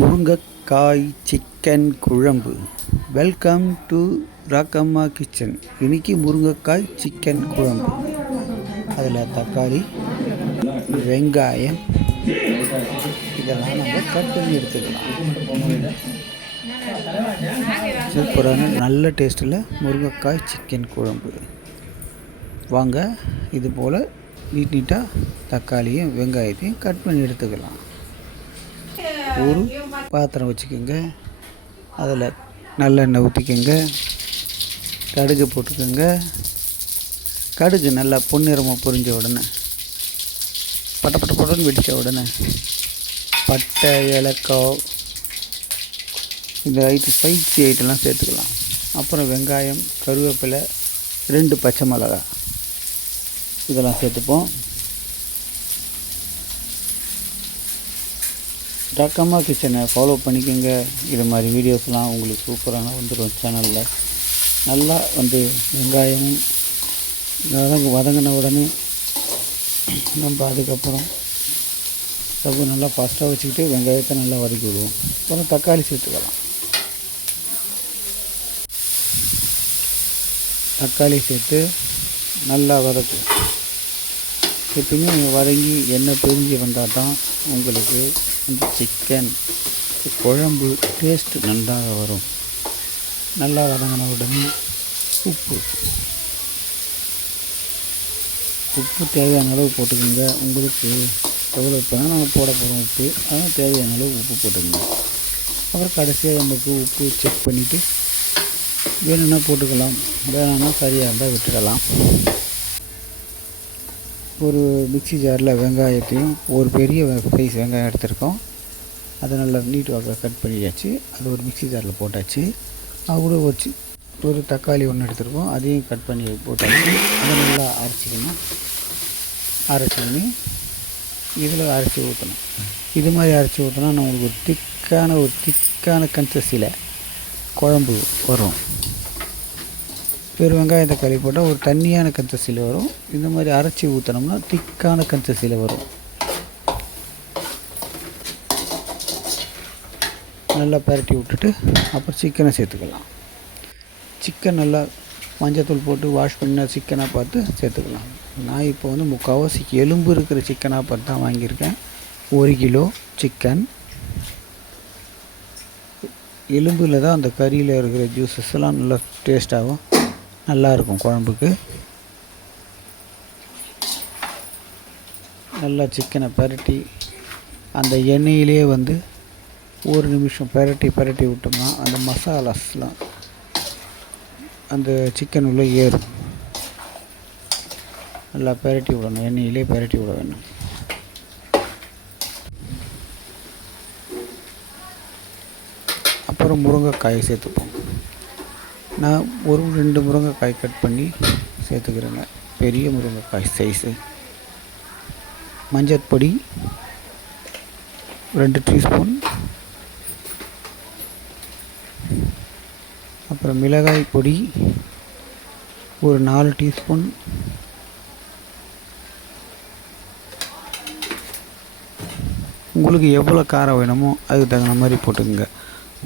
முருங்கைக்காய் சிக்கன் குழம்பு. Welcome to Rakkamma kitchen இன்னைக்கு முருங்கைக்காய் சிக்கன் குழம்பு. அதில் தக்காளி வெங்காயம் இதெல்லாம் நம்ம கட் பண்ணி எடுத்துக்கலாம். சூப்பரான நல்ல டேஸ்ட்டில் முருங்கைக்காய் சிக்கன் குழம்பு. வாங்க இது போல் நீட் நீட்டாக தக்காளியும் வெங்காயத்தையும் கட் பண்ணி எடுத்துக்கலாம். ஒரு பாத்திரம் வச்சுக்கோங்க. அதில் நல்லெண்ணெய் ஊற்றிக்கோங்க கடுகு போட்டுக்கோங்க. கடுகு நல்லா பொன்னிறமாக பொரிஞ்ச உடனே பட்ட பட்ட பட்டன்னு வெடித்த உடனே பட்டை ஏலக்காய் இந்த ஐட்டம் ஸ்பைசி ஐட்டம்லாம் சேர்த்துக்கலாம். அப்புறம் வெங்காயம் கருவேப்பிலை ரெண்டு பச்சை மிளகா இதெல்லாம் சேர்த்துப்போம். டாக்கம்மா கிச்சனை ஃபாலோ பண்ணிக்கோங்க. இது மாதிரி வீடியோஸ்லாம் உங்களுக்கு சூப்பரான வந்துடும் சேனலில் நல்லா வந்து வெங்காயமும் வதங்க வதங்கின உடனே நம்ம அதுக்கப்புறம் சப்பு நல்லா ஃபாஸ்ட்டாக வச்சுக்கிட்டு வெங்காயத்தை நல்லா வதக்கி விடுவோம். அப்புறம் தக்காளி சேர்த்துக்கலாம். தக்காளி சேர்த்து நல்லா வதக்கும் எப்பயுமே வதங்கி எண்ணெய் பிரிஞ்சு வந்தால் தான் உங்களுக்கு இந்த சிக்கன் குழம்பு டேஸ்ட்டு நன்றாக வரும். நல்லா வதங்கின உடனே உப்பு. உப்பு தேவையான அளவு போட்டுக்கோங்க. உங்களுக்கு எவ்வளோ இப்போ நம்ம போட போகிறோம் உப்பு. அதான் தேவையான அளவு உப்பு போட்டுக்கோங்க. அப்புறம் கடைசியாக நமக்கு உப்பு செக் பண்ணிவிட்டு வேணும்னா போட்டுக்கலாம். வேணும்னா சரியாக இருந்தால் விட்டுடலாம். ஒரு மிக்ஸி ஜாரில் வெங்காயத்தையும் ஒரு பெரிய சைஸ் வெங்காயம் எடுத்திருக்கோம். அதை நல்லா நீட் வாக்கில் கட் பண்ணியாச்சு. அது ஒரு மிக்ஸி ஜாரில் போட்டாச்சு. அது கூட வச்சு ஒரு தக்காளி ஒன்று எடுத்திருக்கோம். அதையும் கட் பண்ணி போட்டாச்சு. அதை நல்லா அரைச்சிக்கணும். அரைச்சிக்கணும் இதில் அரைச்சி ஊற்றணும். இது மாதிரி அரைச்சி ஊற்றினா நம்மளுக்கு ஒரு திக்கான ஒரு திக்கான கன்சஸ்டியில் குழம்பு வரும். வெறும் வெங்காயம் தக்காளி போட்டால் ஒரு தண்ணியான கன்சஸ்டியில் வரும். இந்த மாதிரி அரைச்சி ஊற்றினோம்னா திக்கான கன்சஸ்டியில் வரும். நல்லா பரட்டி விட்டுட்டு அப்புறம் சிக்கனை சேர்த்துக்கலாம். சிக்கன் நல்லா மஞ்சத்தூள் போட்டு வாஷ் பண்ண சிக்கனாக பார்த்து சேர்த்துக்கலாம். நான் இப்போ வந்து முக்கால்வாசி எலும்பு இருக்கிற சிக்கனாக பார்த்து தான் வாங்கியிருக்கேன். ஒரு கிலோ சிக்கன். எலும்பில் தான் அந்த கறியில் இருக்கிற ஜூஸஸ் எல்லாம் நல்லா டேஸ்ட்டாகும் நல்லாயிருக்கும் குழம்புக்கு. நல்லா சிக்கனை பரட்டி அந்த எண்ணெயிலே வந்து ஒரு நிமிஷம் பரட்டி பரட்டி விட்டோம்னா அந்த மசாலாஸ்லாம் அந்த சிக்கன் உள்ளே ஏறும். நல்லா பரட்டி விடணும் எண்ணெயிலே பரட்டி விட வேணும் அப்புறம் முருங்கைக்காயை சேர்த்துப்போம். நான் ஒரு ரெண்டு முருங்கைக்காய் கட் பண்ணி சேர்த்துக்கிறேங்க. பெரிய முருங்கைக்காய் சைஸு மஞ்சள் பொடி ரெண்டு டீஸ்பூன் அப்புறம் மிளகாய் பொடி ஒரு நாலு டீஸ்பூன் உங்களுக்கு எவ்வளோ காரம் வேணுமோ அதுக்கு தகுந்த மாதிரி போட்டுக்கோங்க.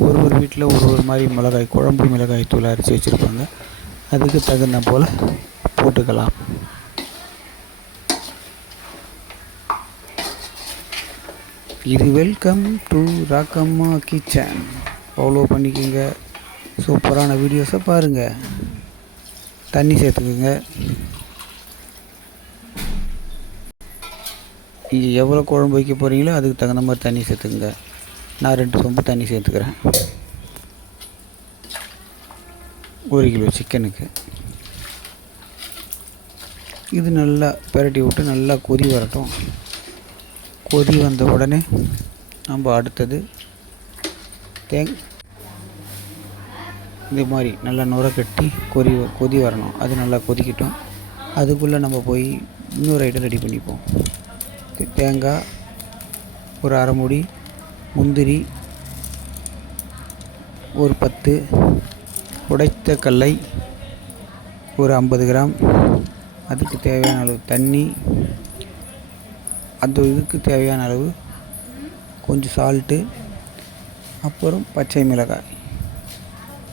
ஒரு ஒரு வீட்டில் ஒரு ஒரு மாதிரி மிளகாய் குழம்பு மிளகாய் தூள் அரைச்சி வச்சுருப்பாங்க. அதுக்கு தகுந்த போல் போட்டுக்கலாம். இது welcome to Rakkamma kitchen follow பண்ணிக்கோங்க. சூப்பரான வீடியோஸை பாருங்கள் தண்ணி சேர்த்துக்குங்க. நீங்கள் எவ்வளோ குழம்பு வைக்க போகிறீங்களோ அதுக்கு தகுந்த மாதிரி தண்ணி சேர்த்துக்குங்க. நான் ரெண்டு சொம்பு தண்ணி சேர்த்துக்கிறேன். ஒரு கிலோ சிக்கனுக்கு. இது நல்லா பெரட்டி விட்டு நல்லா கொதி வரட்டும். கொதி வந்த உடனே நம்ம அடுத்தது தேங் இந்த மாதிரி நல்லா நுர கட்டி கொதி கொதி வரணும். அது நல்லா கொதிக்கட்டும். அதுக்குள்ளே நம்ம போய் இன்னொரு ஐட்டம் ரெடி பண்ணிப்போம். தேங்காய் ஒரு அரை மூடி முந்திரி ஒரு பத்து. உடைத்த கடலை ஒரு ஐம்பது கிராம். அதுக்கு தேவையான அளவு தண்ணி. அந்த இதுக்கு தேவையான அளவு கொஞ்சம் சால்ட்டு அப்புறம் பச்சை மிளகாய்.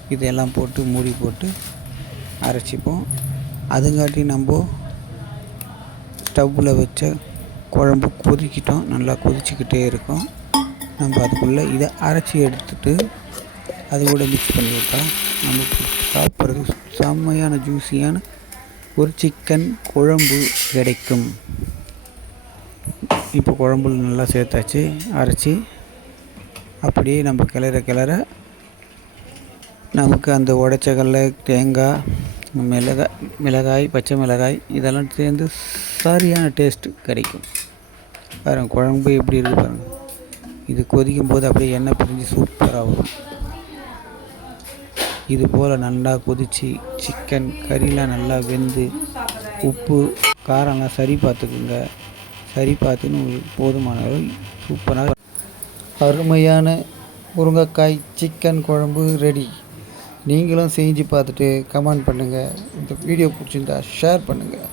இதெல்லாம் போட்டு மூடி போட்டு அரைச்சிப்போம். அதுங்காட்டி நம்ம ஸ்டவ்வில் வச்ச குழம்பு கொதிக்கிட்டோம். நல்லா கொதிச்சுக்கிட்டே இருக்கும். நம்ம அதுக்குள்ளே இதை அரைச்சி எடுத்துட்டு அது கூட மிக்ஸ் பண்ணி விட்டா நமக்கு சாப்பிட்றது செம்மையான ஜூஸியான ஒரு சிக்கன் குழம்பு கிடைக்கும். இப்போ குழம்புல நல்லா சேர்த்தாச்சு. அரைச்சி அப்படியே நம்ம கிளற கிளற நமக்கு அந்த உடச்சக்கல்ல தேங்காய் மிளகாய் மிளகாய் பச்சை மிளகாய் இதெல்லாம் சேர்ந்து சரியான டேஸ்ட்டு கிடைக்கும். பாருங்கள் குழம்பு எப்படி இருக்குது பாருங்கள் இது கொதிக்கும் போது அப்படியே எண்ணெய் பிரிஞ்சு சூப்பராக வரும். இது போல் நல்லா கொதித்து சிக்கன் கறிலாம் நல்லா வெந்து உப்பு காரம்லாம் சரி பார்த்துக்குங்க. சரி பார்த்துன்னு உங்களுக்கு போதுமான அளவு சூப்பராக அருமையான முருங்கைக்காய் சிக்கன் குழம்பு ரெடி நீங்களும் செஞ்சு பார்த்துட்டு கமெண்ட் பண்ணுங்கள் இந்த வீடியோ பிடிச்சிருந்தா ஷேர் பண்ணுங்கள்